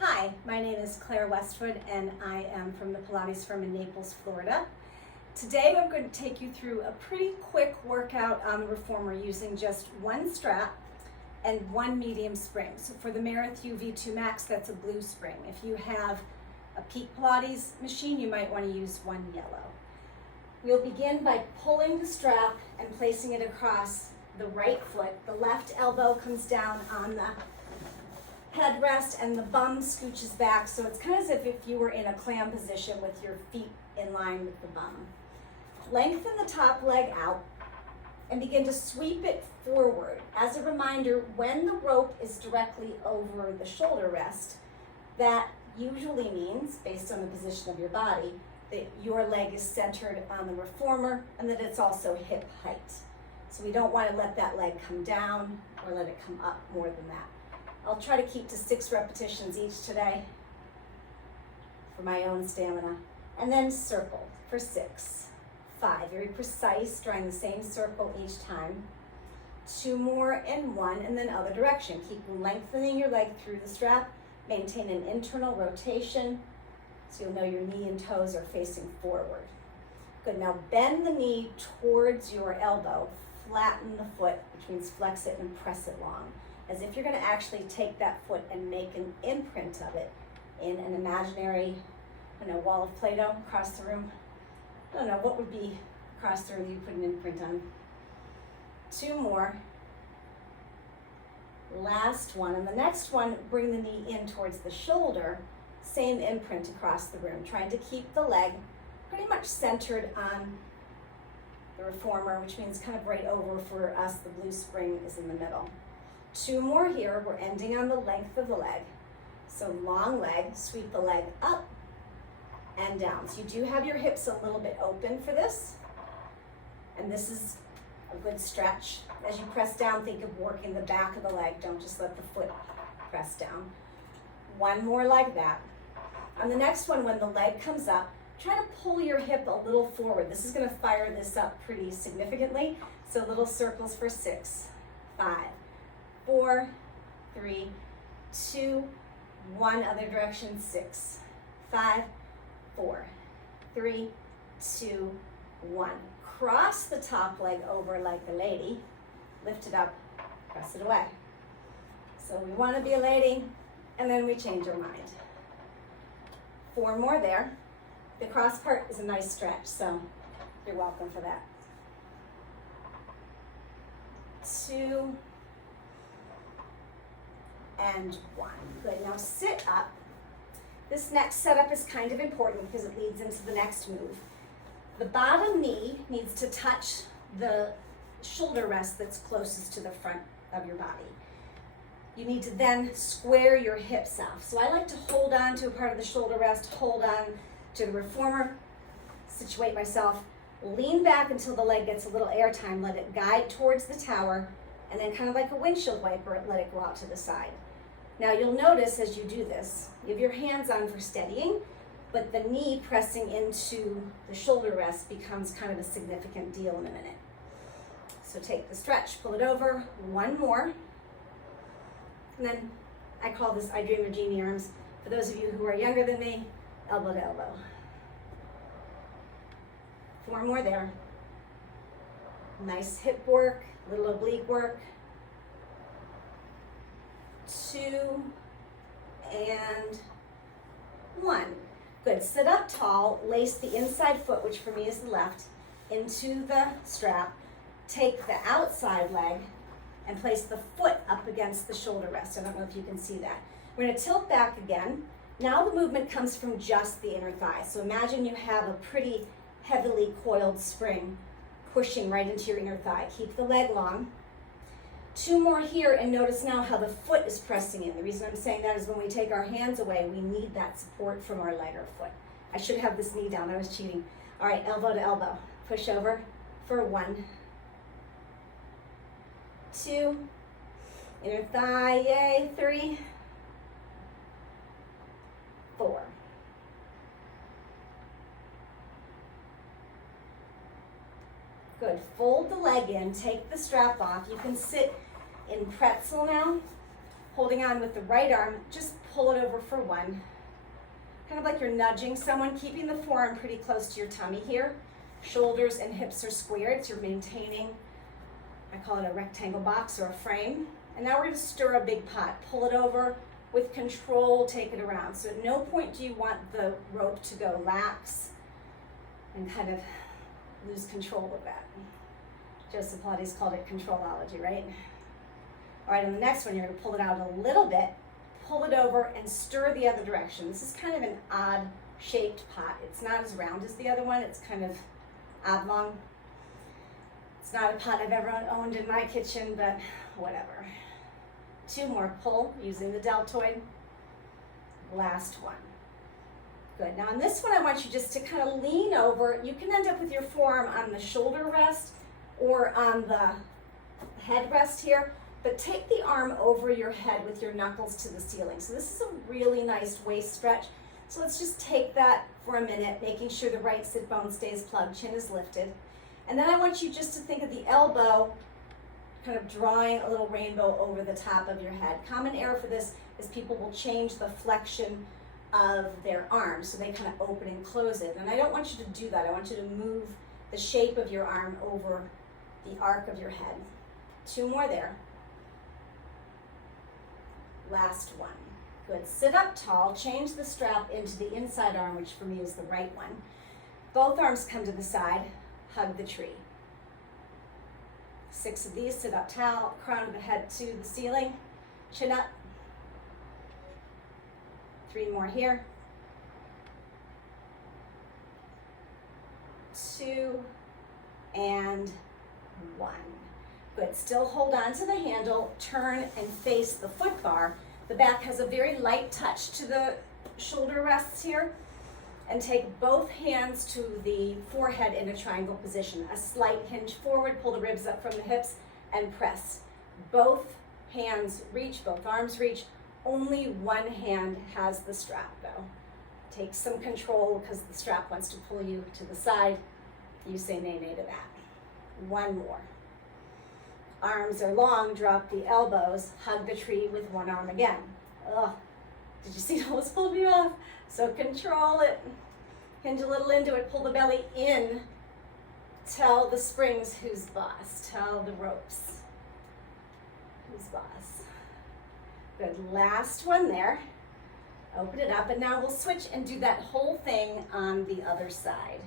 Hi, my name is Claire Westwood and I am from the Pilates Firm in Naples, Florida. Today I'm going to take you through a pretty quick workout on the reformer using just one strap and one medium spring. So for the Marathon V2 Max, that's a blue spring. If you have a Peak Pilates machine, you might want to use one yellow. We'll begin by pulling the strap and placing it across the right foot. The left elbow comes down on the headrest and the bum scooches back, so it's kind of as if you were in a clam position with your feet in line with the bum. Lengthen the top leg out and begin to sweep it forward. As a reminder, when the rope is directly over the shoulder rest, that usually means, based on the position of your body, that your leg is centered on the reformer and that it's also hip height. So we don't want to let that leg come down or let it come up more than that. I'll try to keep to 6 repetitions each today for my own stamina. And then circle for 6, 5, very precise, drawing the same circle each time. 2 more and 1, and then other direction. Keep lengthening your leg through the strap. Maintain an internal rotation so you'll know your knee and toes are facing forward. Good, now bend the knee towards your elbow. Flatten the foot, which means flex it and press it long, as if you're going to actually take that foot and make an imprint of it in an imaginary, wall of Play-Doh across the room. I don't know, what would be across the room you put an imprint on? 2 more. Last one, and the next one, bring the knee in towards the shoulder, same imprint across the room, trying to keep the leg pretty much centered on the reformer, which means kind of right over for us, the blue spring is in the middle. 2 more here, we're ending on the length of the leg. So long leg, sweep the leg up and down. So you do have your hips a little bit open for this. And this is a good stretch. As you press down, think of working the back of the leg. Don't just let the foot press down. 1 more like that. On the next one, when the leg comes up, try to pull your hip a little forward. This is going to fire this up pretty significantly. So little circles for 6, 5, 4, 3, 2, 1, other direction, 6, 5, 4, 3, 2, 1. Cross the top leg over like a lady, lift it up, press it away. So we want to be a lady, and then we change our mind. 4 more there. The cross part is a nice stretch, so you're welcome for that. 2, and 1. Good, now sit up. This next setup is kind of important because it leads into the next move. The bottom knee needs to touch the shoulder rest that's closest to the front of your body. You need to then square your hips off. So I like to hold on to a part of the shoulder rest, hold on to the reformer, situate myself, lean back until the leg gets a little air time, let it guide towards the tower, and then kind of like a windshield wiper, let it go out to the side. Now you'll notice as you do this, you have your hands on for steadying, but the knee pressing into the shoulder rest becomes kind of a significant deal in a minute. So take the stretch, pull it over, 1 more, and then I call this I Dream of Genie arms. For those of you who are younger than me, elbow to elbow. 4 more there. Nice hip work, little oblique work. 2 and 1. Good, sit up tall, lace the inside foot, which for me is the left, into the strap. Take the outside leg and place the foot up against the shoulder rest. I don't know if you can see that. We're gonna tilt back again. Now the movement comes from just the inner thigh. So imagine you have a pretty heavily coiled spring pushing right into your inner thigh. Keep the leg long. 2 more here, and notice now how the foot is pressing in. The reason I'm saying that is when we take our hands away, we need that support from our leg or foot. I should have this knee down, I was cheating. All right, elbow to elbow. Push over for 1, 2, inner thigh, yay, 3, 4. Good, fold the leg in, take the strap off. You can sit in pretzel now, holding on with the right arm. Just pull it over for one. Kind of like you're nudging someone, keeping the forearm pretty close to your tummy here. Shoulders and hips are squared, so you're maintaining, I call it a rectangle box or a frame. And now we're gonna stir a big pot. Pull it over with control, take it around. So at no point do you want the rope to go lax and kind of lose control of that. Joseph Pilates called it controlology, right? All right, on the next one, you're gonna pull it out a little bit, pull it over and stir the other direction. This is kind of an odd shaped pot. It's not as round as the other one. It's kind of oblong. It's not a pot I've ever owned in my kitchen, but whatever. Two more, pull using the deltoid. Last one. Good. Now on this one, I want you just to kind of lean over. You can end up with your forearm on the shoulder rest or on the head rest here, but take the arm over your head with your knuckles to the ceiling. So this is a really nice waist stretch. So let's just take that for a minute, making sure the right sit bone stays plugged, chin is lifted. And then I want you just to think of the elbow kind of drawing a little rainbow over the top of your head. Common error for this is people will change the flexion of their arms, so they kind of open and close it. And I don't want you to do that. I want you to move the shape of your arm over the arc of your head. Two more there. Last one. Good. Sit up tall, change the strap into the inside arm, which for me is the right one. Both arms come to the side, hug the tree. 6 of these, sit up tall, crown of the head to the ceiling, chin up. 3 more here. 2 and 1. Good, still hold on to the handle, turn and face the foot bar. The back has a very light touch to the shoulder rests here. And take both hands to the forehead in a triangle position. A slight hinge forward, pull the ribs up from the hips and press. Both hands reach, both arms reach. Only one hand has the strap though. Take some control because the strap wants to pull you to the side. You say nay, nay to that. One more. Arms are long, drop the elbows, hug the tree with one arm again. Ugh. Did you see those pulled me off? So control it. Hinge a little into it, pull the belly in. Tell the springs who's boss. Tell the ropes who's boss. Good, last one there. Open it up, and now we'll switch and do that whole thing on the other side.